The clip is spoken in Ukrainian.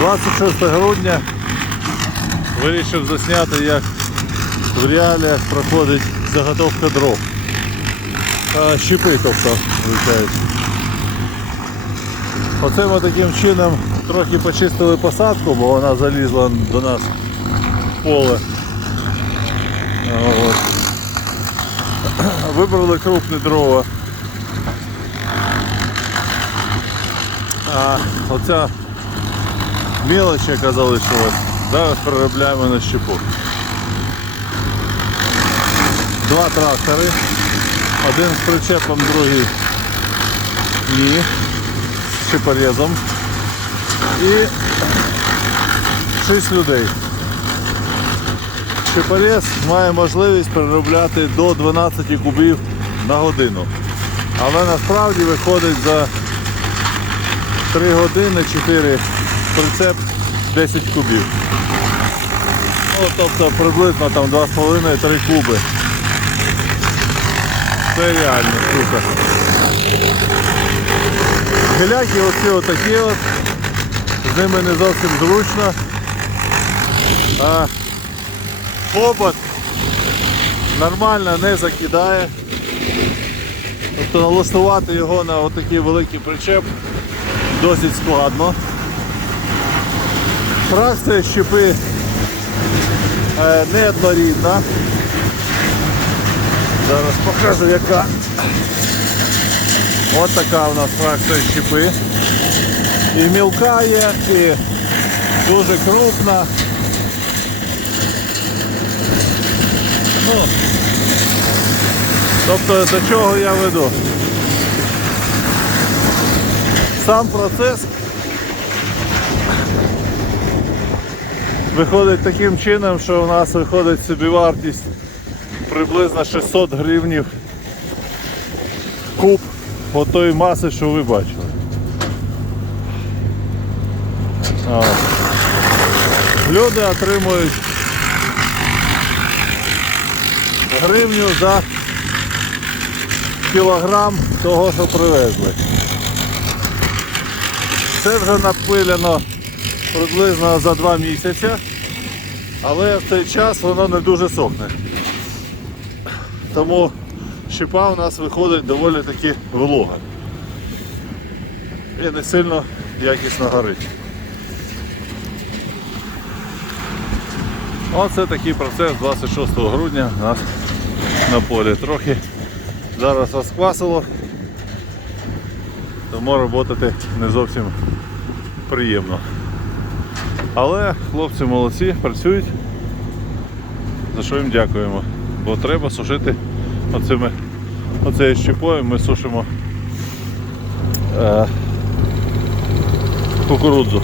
26 грудня вирішив засняти, як в реаліях проходить заготовка дров. Щепи, тобто, виходить. Оце ми таким чином трохи почистили посадку, бо вона залізла до нас в поле. От. Вибрали крупні дрова. А оця мелочь, яка залишилась, зараз переробляємо на щепу. Два трактори, один з причепом, другий ні, з щепорезом. І шість людей. Щепорез має можливість переробляти до 12 кубів на годину. Але насправді виходить за 3 години 4 прицеп 10 кубів. Ну, тобто приблизно там 2,5-3 куби. Це реально штука. Геляки оці отакі от. З ними не зовсім зручно. А Обод нормально не закидає. Тобто налаштувати його на отакий великий причеп досить складно. Фракція щепи неоднорідна. Зараз покажу яка. От така у нас фракція щепи. І мілка є, і дуже крупна. Ну, тобто до чого я веду? Сам процес виходить таким чином, що у нас виходить собівартість приблизно 600 гривнів куб отої маси, що ви бачили. От. Люди отримують гривню за кілограм того, що привезли. Це вже напилено приблизно за два місяці, але в цей час воно не дуже сохне. Тому щепа у нас виходить доволі таки волога. І не сильно якісно горить. Оце такий процес 26 грудня у нас на полі. Трохи зараз розквасило, тому працювати не зовсім приємно. Але хлопці молодці, працюють, за що їм дякуємо. Бо треба сушити оцими, оцею щепою, ми сушимо е, кукурудзу.